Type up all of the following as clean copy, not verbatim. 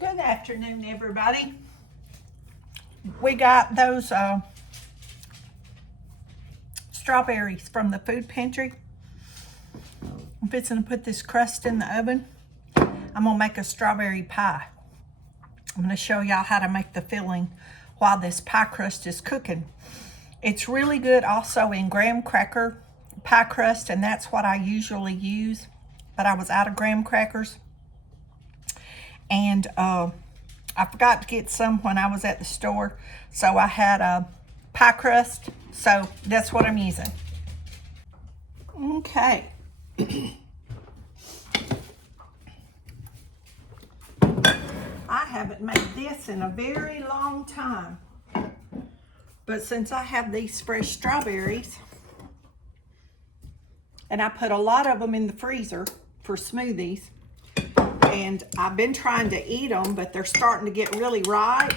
Good afternoon, everybody. We got those strawberries from the food pantry. I'm fixing to put this crust in the oven. I'm gonna make a strawberry pie. I'm gonna show y'all how to make the filling while this pie crust is cooking. It's really good also in graham cracker pie crust, and that's what I usually use, but I was out of graham crackers. And I forgot to get some when I was at the store, so I had a pie crust, so that's what I'm using. Okay. I haven't made this in a very long time, but since I have these fresh strawberries, and I put a lot of them in the freezer for smoothies, and I've been trying to eat them, but they're starting to get really ripe.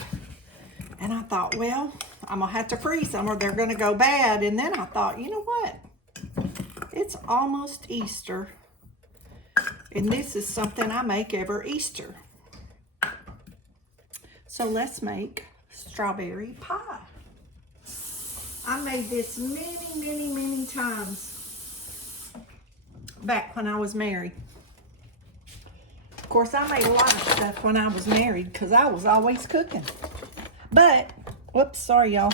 And I thought, well, I'm gonna have to freeze them or they're gonna go bad. And then I thought, you know what? It's almost Easter. And this is something I make every Easter. So let's make strawberry pie. I made this many times back when I was married. Of course, I made a lot of stuff when I was married because I was always cooking. But, whoops, sorry y'all.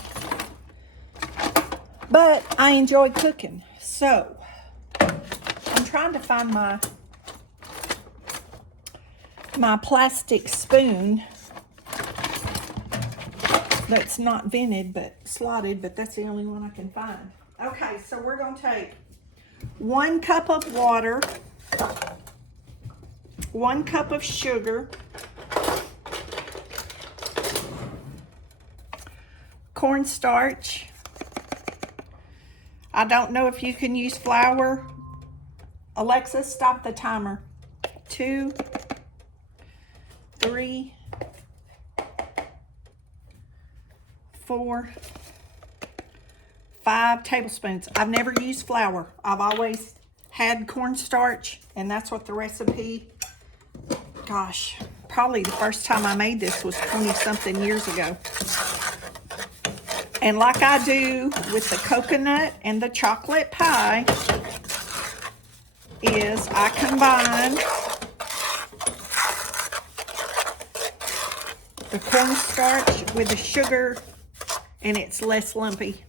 But I enjoy cooking. So, I'm trying to find my plastic spoon that's not vented but slotted, but that's the only one I can find. Okay, so we're going to take 1 cup of water, 1 cup of sugar, cornstarch. I don't know if you can use flour. Alexa, stop the timer. 2, 3, 4, 5 tablespoons. I've never used flour. I've always had cornstarch, and that's what the recipe, gosh, probably the first time I made this was 20-something years ago. And like I do with the coconut and the chocolate pie, is I combine the cornstarch with the sugar, and it's less lumpy.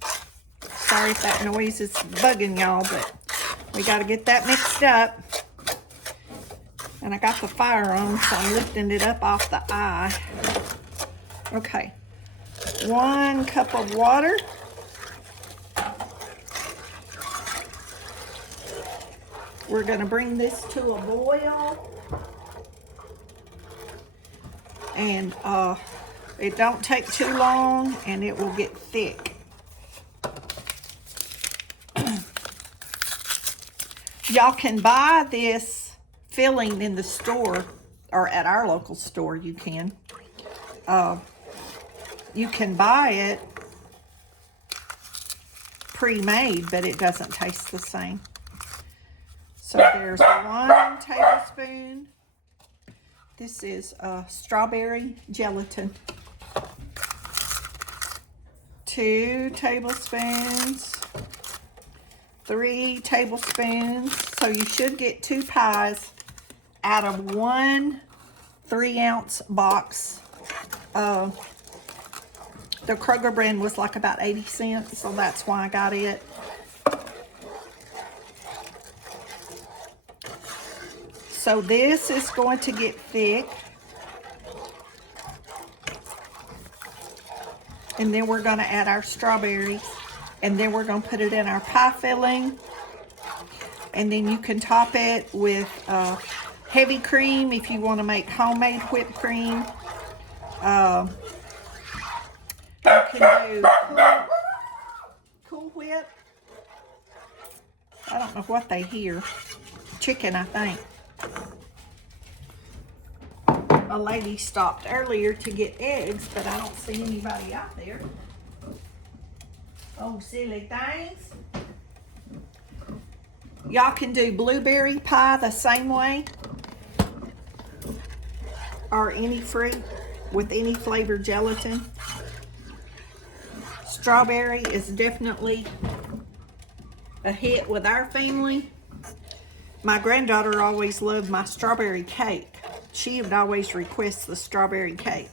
Sorry if that noise is bugging y'all, but we got to get that mixed up. And I got the fire on, so I'm lifting it up off the eye. Okay. 1 cup of water. We're going to bring this to a boil. And it don't take too long, and it will get thick. Y'all can buy this filling in the store, or at our local store you can. You can buy it pre-made, but it doesn't taste the same. So there's 1 tablespoon. This is strawberry gelatin. 2 tablespoons. 3 tablespoons. So you should get 2 pies out of 1 3-ounce box. The Kroger brand was like about 80 cents, so that's why I got it. So this is going to get thick. And then we're going to add our strawberries. And then we're going to put it in our pie filling. And then you can top it with heavy cream if you want to make homemade whipped cream. You can do Cool Whip. I don't know what they hear. Chicken, I think. A lady stopped earlier to get eggs, but I don't see anybody out there. Oh, silly things. Y'all can do blueberry pie the same way. or any fruit with any flavored gelatin. Strawberry is definitely a hit with our family. My granddaughter always loved my strawberry cake. She would always request the strawberry cake.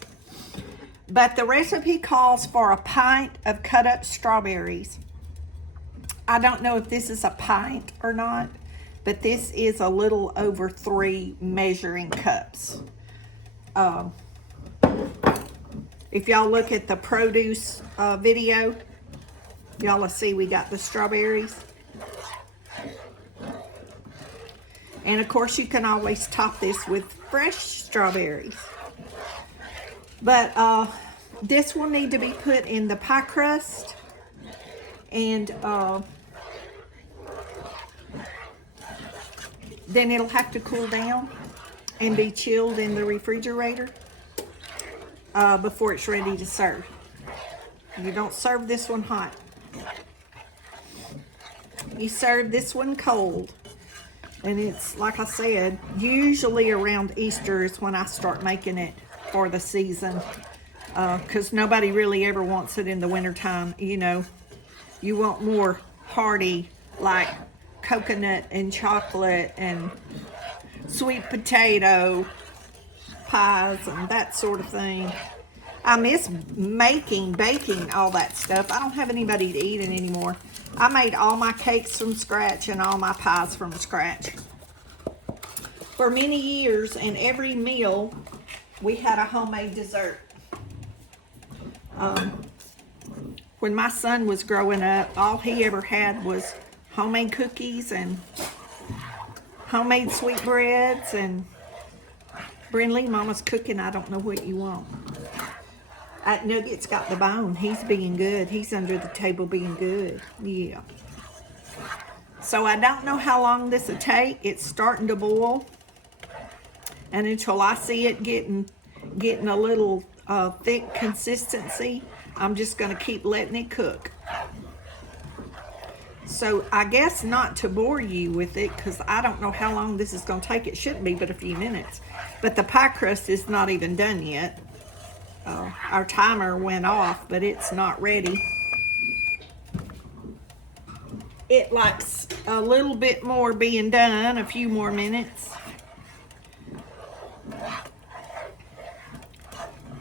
But the recipe calls for a pint of cut up strawberries. I don't know if this is a pint or not, but this is a little over 3 measuring cups. If y'all look at the produce video, y'all will see we got the strawberries. And of course you can always top this with fresh strawberries. But this will need to be put in the pie crust, and then it'll have to cool down and be chilled in the refrigerator before it's ready to serve. You don't serve this one hot. You serve this one cold. And it's, like I said, usually around Easter is when I start making it for the season. Because nobody really ever wants it in the wintertime. You know, you want more hearty, like coconut and chocolate and sweet potato pies and that sort of thing. I miss baking all that stuff. I don't have anybody to eat it anymore. I made all my cakes from scratch and all my pies from scratch. For many years, and every meal, we had a homemade dessert. When my son was growing up, all he ever had was homemade cookies and homemade sweetbreads. And Brindley, Mama's cooking. I don't know what you want. Nugget's got the bone. He's being good. He's under the table being good. Yeah. So I don't know how long this will take. It's starting to boil. And until I see it getting a little thick consistency, I'm just going to keep letting it cook. So I guess not to bore you with it, because I don't know how long this is going to take. It shouldn't be but a few minutes. But the pie crust is not even done yet. Our timer went off, but it's not ready. It likes a little bit more being done, a few more minutes.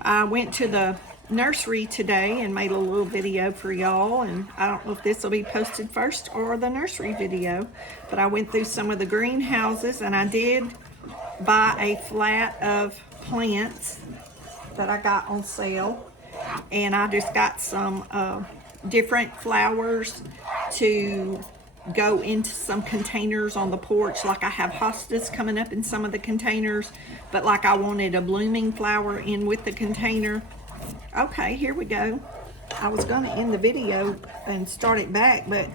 I went to the nursery today and made a little video for y'all, and I don't know if this will be posted first or the nursery video, but I went through some of the greenhouses, and I did buy a flat of plants that I got on sale, and I just got some different flowers to go into some containers on the porch. Like I have hostas coming up in some of the containers, but like I wanted a blooming flower in with the container. Okay, here we go. I was going to end the video and start it back, but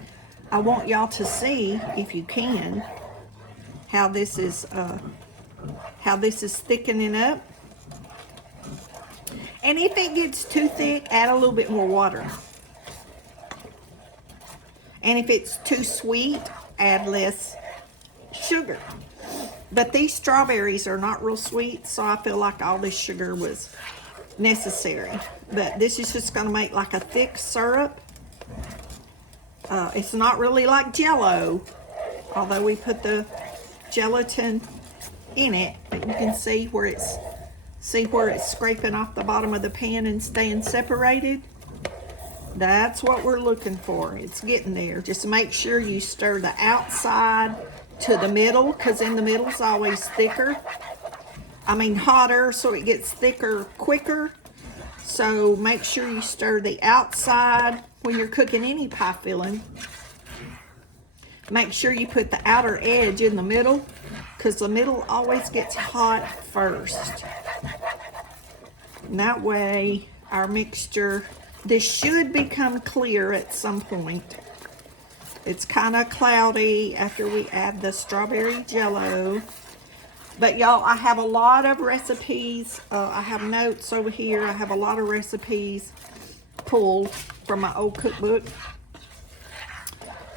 I want y'all to see, if you can, how this is thickening up. And if it gets too thick, add a little bit more water. And if it's too sweet, add less sugar. But these strawberries are not real sweet, so I feel like all this sugar was necessary. But this is just going to make like a thick syrup. It's not really like Jell-O, although we put the gelatin in it. But you can see where it's scraping off the bottom of the pan and staying separated. That's what we're looking for. It's getting there. Just make sure you stir the outside to the middle, because in the middle is always thicker. I mean hotter, so it gets thicker quicker. So make sure you stir the outside when you're cooking any pie filling. Make sure you put the outer edge in the middle, because the middle always gets hot first. And that way our mixture, this should become clear at some point. It's kind of cloudy after we add the strawberry Jell-O. But y'all, I have a lot of recipes. I have notes over here. I have a lot of recipes pulled from my old cookbook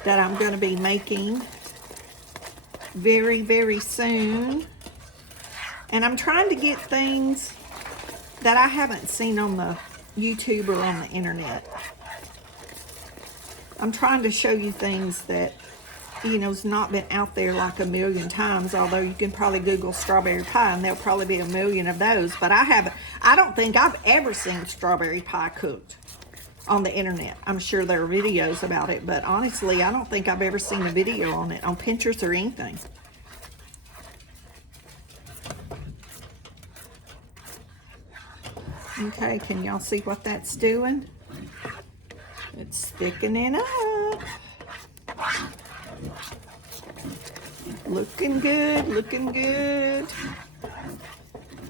that I'm going to be making very, very soon. And I'm trying to get things that I haven't seen on the YouTube or on the internet. I'm trying to show you things that, you know, has not been out there like a million times, although you can probably Google strawberry pie and there'll probably be a million of those. But I don't think I've ever seen strawberry pie cooked on the internet. I'm sure there are videos about it, but honestly, I don't think I've ever seen a video on it on Pinterest or anything. Okay, can y'all see what that's doing? It's thickening up. Looking good, looking good.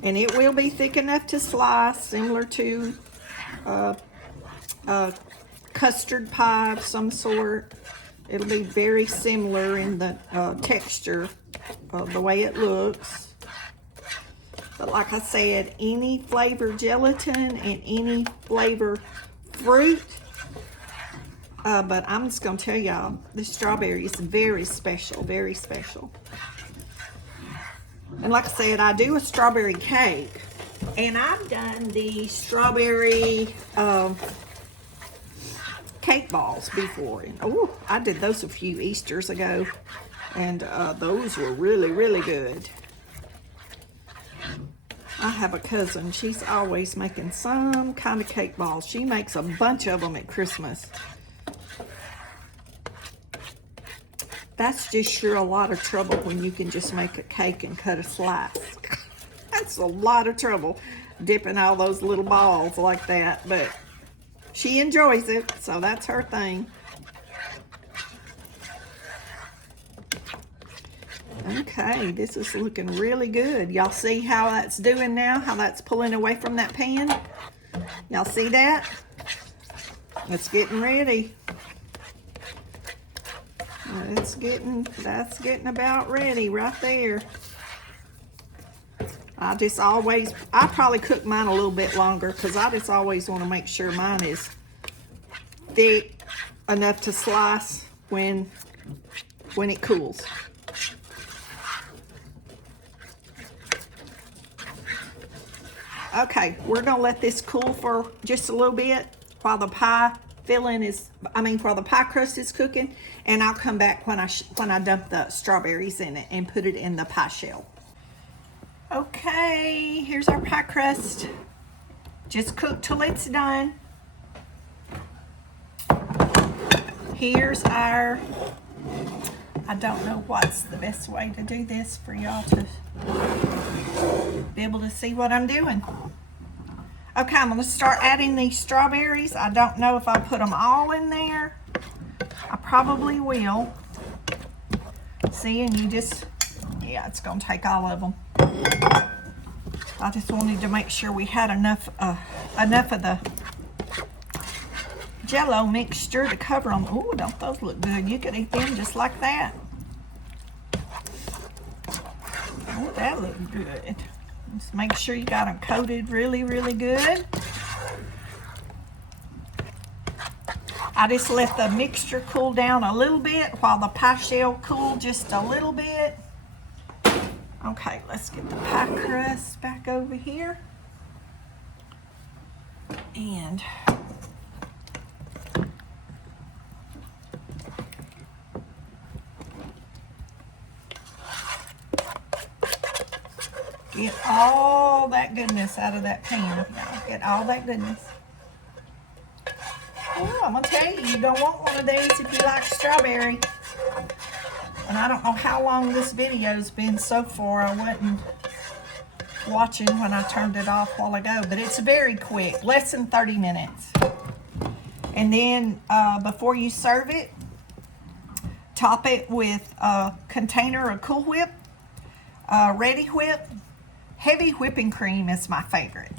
And it will be thick enough to slice, similar to a custard pie of some sort. It'll be very similar in the texture of the way it looks. But like I said, any flavor gelatin and any flavor fruit. But I'm just going to tell y'all, this strawberry is very special, very special. And like I said, I do a strawberry cake. And I've done the strawberry cake balls before. And, oh, I did those a few Easters ago. And those were really, really good. I have a cousin. She's always making some kind of cake balls. She makes a bunch of them at Christmas. That's just sure a lot of trouble when you can just make a cake and cut a slice. That's a lot of trouble dipping all those little balls like that. But she enjoys it, so that's her thing. Okay, this is looking really good. Y'all see how that's doing now? How that's pulling away from that pan? Y'all see that? It's getting ready. That's getting about ready right there. I probably cook mine a little bit longer because I just always want to make sure mine is thick enough to slice when it cools. Okay, we're gonna let this cool for just a little bit while the pie while the pie crust is cooking, and I'll come back when I dump the strawberries in it and put it in the pie shell. Okay, here's our pie crust. Just cook till it's done. Here's our, I don't know what's the best way to do this for y'all to be able to see what I'm doing. Okay, I'm going to start adding these strawberries. I don't know if I'll put them all in there. I probably will. See, and yeah, it's going to take all of them. I just wanted to make sure we had enough of the Jell-O mixture to cover them. Oh, don't those look good? You could eat them just like that. Oh, that looks good. Just make sure you got them coated really, really good. I just let the mixture cool down a little bit while the pie shell cooled just a little bit. Okay, let's get the pie crust back over here. And get all that goodness out of that pan. Get all that goodness. Oh, I'm going to tell you, you don't want one of these if you like strawberry. And I don't know how long this video's been so far. I wasn't watching when I turned it off a while ago. But it's very quick, less than 30 minutes. And then before you serve it, top it with a container of Cool Whip, Ready Whip. Heavy whipping cream is my favorite.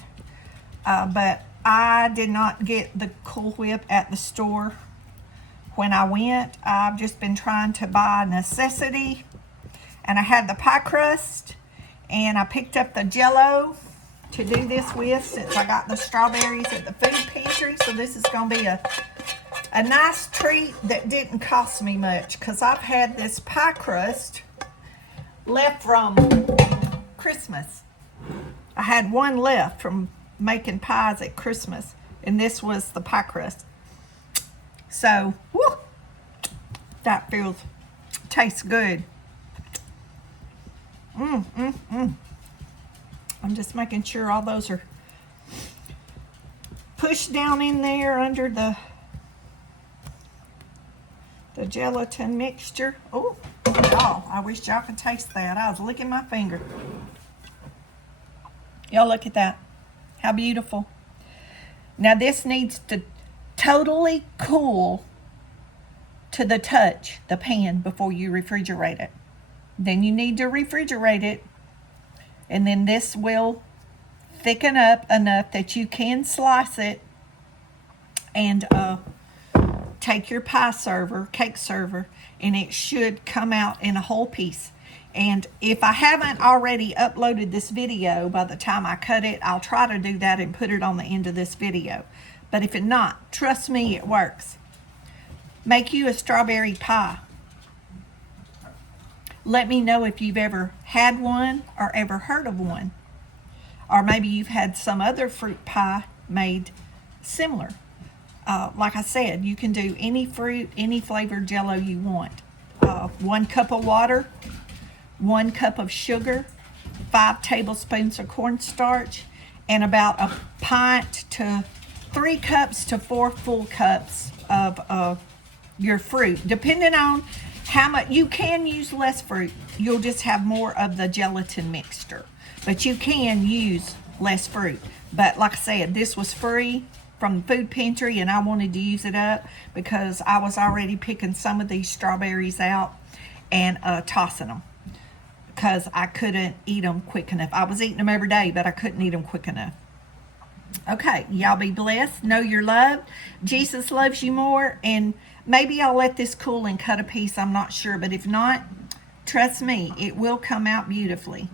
But I did not get the Cool Whip at the store when I went. I've just been trying to buy necessity. And I had the pie crust. And I picked up the Jell-O to do this with since I got the strawberries at the food pantry. So this is going to be a nice treat that didn't cost me much. Because I've had this pie crust left from Christmas. I had one left from making pies at Christmas, and this was the pie crust. So, whew, that tastes good. I'm just making sure all those are pushed down in there under the gelatin mixture. Oh, y'all, I wish y'all could taste that. I was licking my finger. Y'all look at that. How beautiful. Now this needs to totally cool to the touch, the pan, before you refrigerate it. Then you need to refrigerate it, and then this will thicken up enough that you can slice it and take your pie server, cake server, and it should come out in a whole piece. And if I haven't already uploaded this video by the time I cut it, I'll try to do that and put it on the end of this video. But if it not, trust me, it works. Make you a strawberry pie. Let me know if you've ever had one or ever heard of one. Or maybe you've had some other fruit pie made similar. Like I said, you can do any fruit, any flavored Jell-O you want. 1 cup of water, 1 cup of sugar, 5 tablespoons of cornstarch, and about a pint to 3 cups to 4 full cups of your fruit, depending on how much. You can use less fruit. You'll just have more of the gelatin mixture, but you can use less fruit. But like I said, this was free from the food pantry, and I wanted to use it up because I was already picking some of these strawberries out and tossing them because I couldn't eat them quick enough. I was eating them every day, but I couldn't eat them quick enough. Okay, y'all be blessed. Know you're loved. Jesus loves you more. And maybe I'll let this cool and cut a piece. I'm not sure. But if not, trust me, it will come out beautifully.